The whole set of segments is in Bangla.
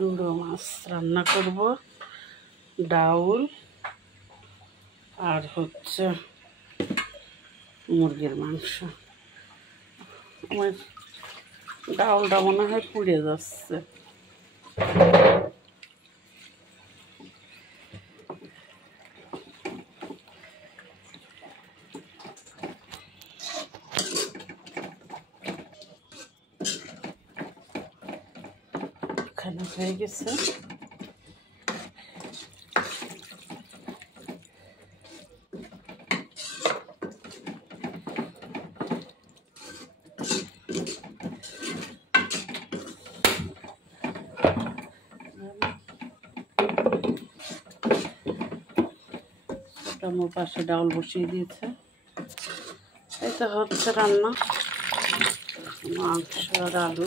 গুঁড়ো মাছ রান্না করব, ডাউল আর হচ্ছে মুরগির মাংস। আমার ডাউলটা মনে হয় পুড়ে যাচ্ছে। এখানে হয়ে গেছে। আমার পাশে ডাউল বসিয়ে দিয়েছে। এটা হচ্ছে রান্না, মাংস আর আলু।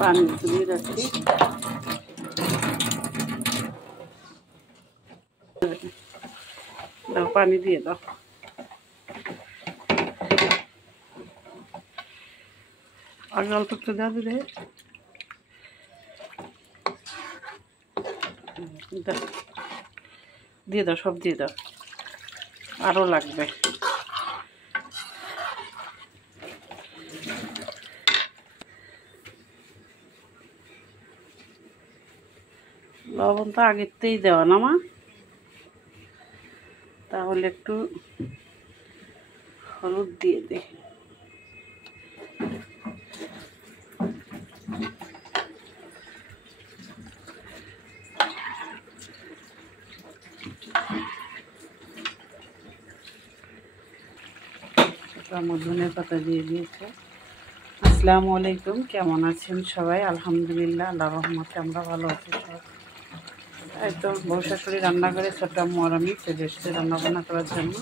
পানি দিয়ে রাখি। দাও, পানি দিয়ে দাও। আগে অল্প একটু দাও, দিয়ে দাও, সব দিয়ে দাও, আরও লাগবে। লবণ তো আগেতেই দেওয়া না মা, তাহলে একটু হলুদ দিয়ে দিই। ধনের পাতা দিয়ে দিয়েছে। আসসালামু আলাইকুম, কেমন আছেন সবাই? আলহামদুলিল্লাহ, আল্লাহর রহমতে আমরা ভালো আছি সব। এই তো বউ শাশুড়ি রান্না করে, ছোট আম্মু আর আমি চলে এসেছি রান্না বান্না করার জন্য।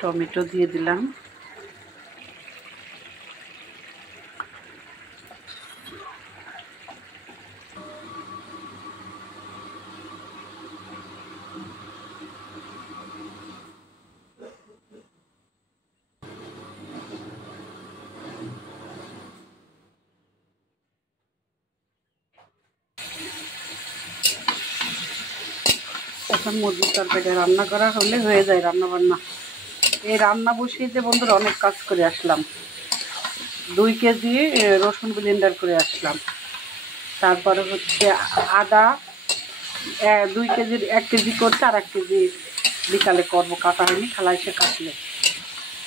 টমেটো দিয়ে দিলাম, এখন মুরগির তরকারি রান্না করা হলে হয়ে যায় রান্না বান্না। এই রান্না বসিয়ে যে বন্ধুরা অনেক কাজ করে আসলাম। 2 কেজি রসুন ব্লেন্ডার করে আসলাম। তারপরে হচ্ছে আদা 2 কেজির 1 কেজি করতে, আর 1 কেজি বিকালে করবো, কাটা হয়নি, খালা এসে কাটলে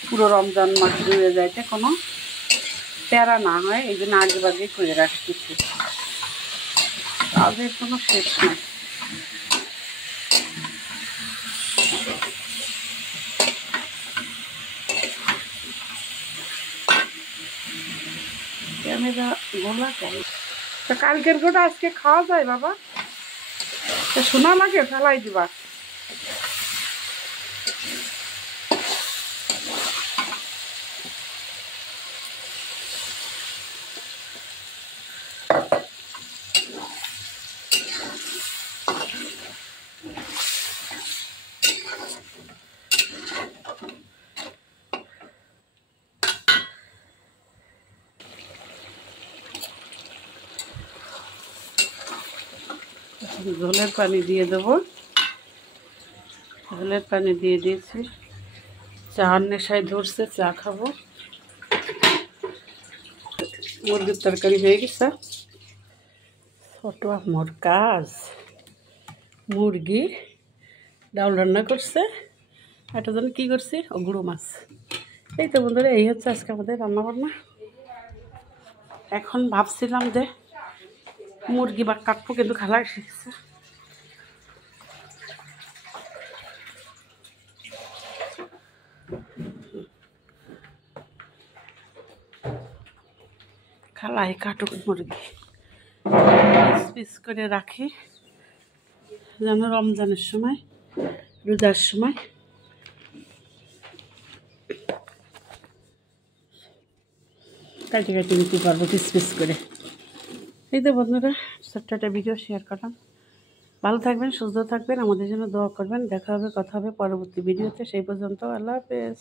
পুরো রমজান মাস জুড়ে যাইতে কোনো প্যারা না হয়, এই জন্য আগে বাগে করে রাখতেছি, কাজের কোনো শেষ নাই। ক্যামেরা গোলা কেন? তা কালকের গোটা আজকে খাওয়া যায় বাবা? তা শোনা লাগে ফেলাই দিবা। ঝোলের পানি দিয়ে দেবো। ঝোলের পানি দিয়ে দিয়েছি। চার নেশায় ধরছে, চা খাবো। মুরগির তরকারি হয়ে গেছে। ছোট আমার কাজ, মুরগি ডাউল রান্না করছে, একটা জন কী করছি, ও গুঁড়ো মাছ। এই তো বন্ধুরা, এই হচ্ছে আজকে আমাদের রান্না বান্না। এখন ভাবছিলাম যে মুরগি বা কাটবো, কিন্তু খালা শিখছে। খালাই কাটুক মুরগি, পিস পিস করে রাখি, যেন রমজানের সময়, রোজার সময় কাটে কাটে নিতে পারবো পিস পিস করে। এই তো বন্ধুরা, ছোট্ট একটা ভিডিও শেয়ার করলাম। ভালো থাকবেন, সুস্থ থাকবেন, আমাদের জন্য দোয়া করবেন। দেখা হবে, কথা হবে পরবর্তী ভিডিওতে। সেই পর্যন্ত আল্লাহ হাফেজ।